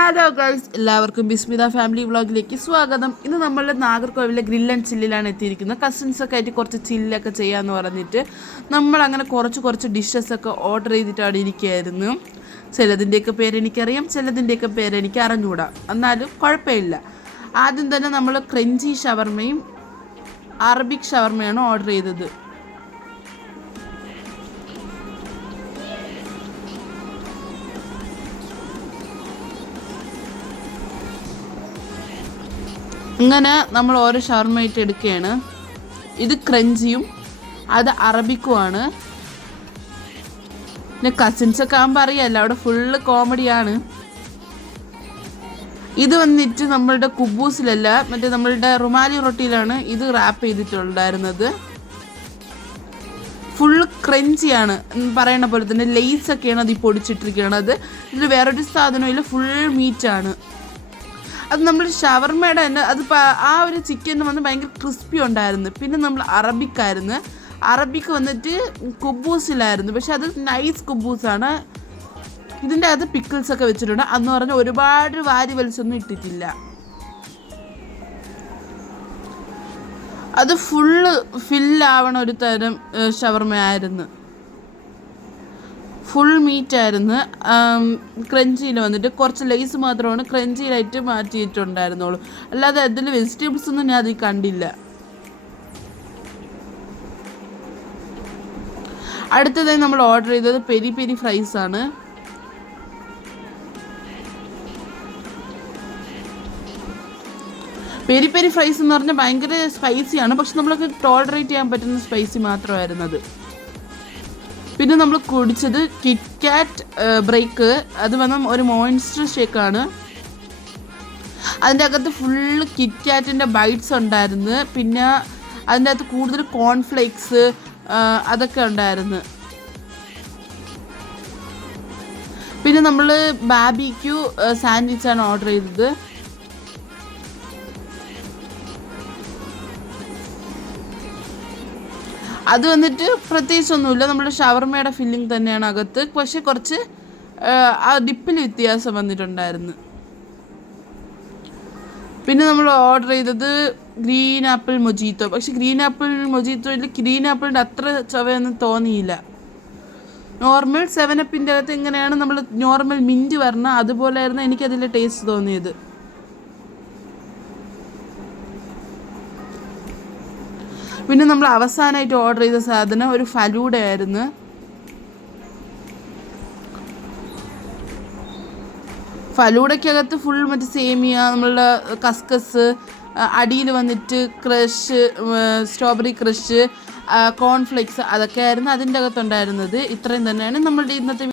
Hello guys, എല്ലാവർക്കും Bismitha family വ്ളോഗിലേക്ക് സ്വാഗതം. ഇന്ന് നമ്മൾ നാഗർകോവിലെ ഗ്രിൽ ആൻഡ് ചില്ലിലാണ് എത്തിയിരിക്കുന്നത്. കസിൻസൊക്കെ ആയിട്ട് കുറച്ച് ചില്ലൊക്കെ ചെയ്യാമെന്ന് പറഞ്ഞിട്ട് നമ്മളങ്ങനെ കുറച്ച് ഡിഷസൊക്കെ ഓർഡർ ചെയ്തിട്ടാണ് ഇരിക്കുകയായിരുന്നു. ചിലതിൻ്റെയൊക്കെ പേരെനിക്കറിയാം, ചിലതിൻ്റെയൊക്കെ പേരെനിക്ക് അറിഞ്ഞുകൂടാ, എന്നാലും കുഴപ്പമില്ല. ആദ്യം തന്നെ നമ്മൾ ക്രഞ്ചി ഷവർമയും അറബിക് ഷവർമയാണ് ഓർഡർ ചെയ്തത്. ഇങ്ങനെ നമ്മൾ ഓരോ ഷവർമയായിട്ട് എടുക്കുകയാണ്. ഇത് ക്രഞ്ചിയും അത് അറബിക്കുമാണ്. പിന്നെ കസിൻസൊക്കെ ആകുമ്പോൾ അറിയാമല്ലോ, അവിടെ ഫുള്ള് കോമഡിയാണ്. ഇത് വന്നിട്ട് നമ്മളുടെ കുബൂസിലല്ല, മറ്റേ നമ്മളുടെ റുമാലി റൊട്ടിയിലാണ് ഇത് റാപ്പ് ചെയ്തിട്ടുണ്ടായിരുന്നത്. ഫുള്ള് ക്രഞ്ചിയാണ് പറയണ പോലെ തന്നെ. ലെയ്സൊക്കെയാണ് അത് ഈ പൊടിച്ചിട്ടിരിക്കുന്നത്. ഇതിൽ വേറൊരു സാധനമില്ല, ഫുൾ മീറ്റാണ്. അത് നമ്മൾ ഷവർമയുടെ തന്നെ അത് ആ ഒരു ചിക്കൻ വന്ന് ഭയങ്കര ക്രിസ്പി ഉണ്ടായിരുന്നു. പിന്നെ നമ്മൾ അറബിക്കായിരുന്നു. അറബിക്ക് വന്നിട്ട് കുബൂസിലായിരുന്നു, പക്ഷെ അത് നൈസ് കുബൂസാണ്. ഇതിൻ്റെ അകത്ത് പിക്കിൾസൊക്കെ വെച്ചിട്ടുണ്ട്. അന്ന് പറഞ്ഞാൽ ഒരുപാട് വാരി വലിച്ചൊന്നും ഇട്ടിട്ടില്ല. അത് ഫുള്ള് ഫില്ലാവണ ഒരു തരം ഷവർമയായിരുന്നു. ഫുൾ മീറ്റായിരുന്നു. ക്രഞ്ചിയിൽ വന്നിട്ട് കുറച്ച് ലേസ് മാത്രമാണ് ക്രഞ്ചിയിലായിട്ട് മാറ്റിയിട്ടുണ്ടായിരുന്നുള്ളൂ. അല്ലാതെ അതിൽ വെജിറ്റബിൾസ് ഒന്നും ഞാൻ അതിൽ കണ്ടില്ല. അടുത്തതായി നമ്മൾ ഓർഡർ ചെയ്തത് പെരി പെരി ഫ്രൈസ് ആണ്. പെരി പെരി ഫ്രൈസ് എന്ന് പറഞ്ഞാൽ ഭയങ്കര സ്പൈസിയാണ്, പക്ഷെ നമ്മളൊക്കെ ടോളറേറ്റ് ചെയ്യാൻ പറ്റുന്ന സ്പൈസി മാത്രമായിരുന്നു അത്. പിന്നെ നമ്മൾ കുടിച്ചത് കിറ്റ്കാറ്റ് ബ്രേക്ക്. അത് വന്ന ഒരു മോൺസ്റ്റർ ഷേക്കാണ്. അതിൻ്റെ അകത്ത് ഫുള്ള് കിറ്റ്കാറ്റിൻ്റെ ബൈറ്റ്സ് ഉണ്ടായിരുന്നു. പിന്നെ അതിൻ്റെ അകത്ത് കൂടുതൽ കോൺഫ്ലേക്സ് അതൊക്കെ ഉണ്ടായിരുന്നു. പിന്നെ നമ്മൾ ബാബിക്യൂ സാൻഡ്വിച്ചാണ് ഓർഡർ ചെയ്തത്. അത് വന്നിട്ട് പ്രത്യേകിച്ചൊന്നുമില്ല, നമ്മുടെ ഷവർമയുടെ ഫില്ലിങ് തന്നെയാണ് അകത്ത്, പക്ഷെ കുറച്ച് ആ ഡിപ്പിൽ വ്യത്യാസം വന്നിട്ടുണ്ടായിരുന്നു. പിന്നെ നമ്മൾ ഓർഡർ ചെയ്തത് ഗ്രീൻ ആപ്പിൾ മൊജീത്തോ. പക്ഷെ ഗ്രീൻ ആപ്പിൾ മൊജീത്തോയിൽ ഗ്രീൻ ആപ്പിളിൻ്റെ അത്ര ചവയൊന്നും തോന്നിയില്ല. നോർമൽ 7-അപ്പിൻ്റെ അകത്ത് എങ്ങനെയാണ് നമ്മൾ നോർമൽ മിൻറ്റ് പറഞ്ഞാൽ അതുപോലെയായിരുന്നു എനിക്കതിൻ്റെ ടേസ്റ്റ് തോന്നിയത്. പിന്നെ നമ്മൾ അവസാനമായിട്ട് ഓർഡർ ചെയ്ത സാധനം ഒരു ഫലൂഡ ആയിരുന്നു. ഫലൂഡയ്ക്കകത്ത് ഫുൾ മറ്റേ സേമിയ, നമ്മളുടെ കസ്കസ്, അടിയിൽ വന്നിട്ട് ക്രഷ്, സ്ട്രോബെറി ക്രഷ്, കോൺഫ്ലേക്സ്, അതൊക്കെ ആയിരുന്നു അതിൻ്റെ അകത്തുണ്ടായിരുന്നത്. ഇത്രയും തന്നെയാണ് നമ്മളുടെ ഇന്നത്തെ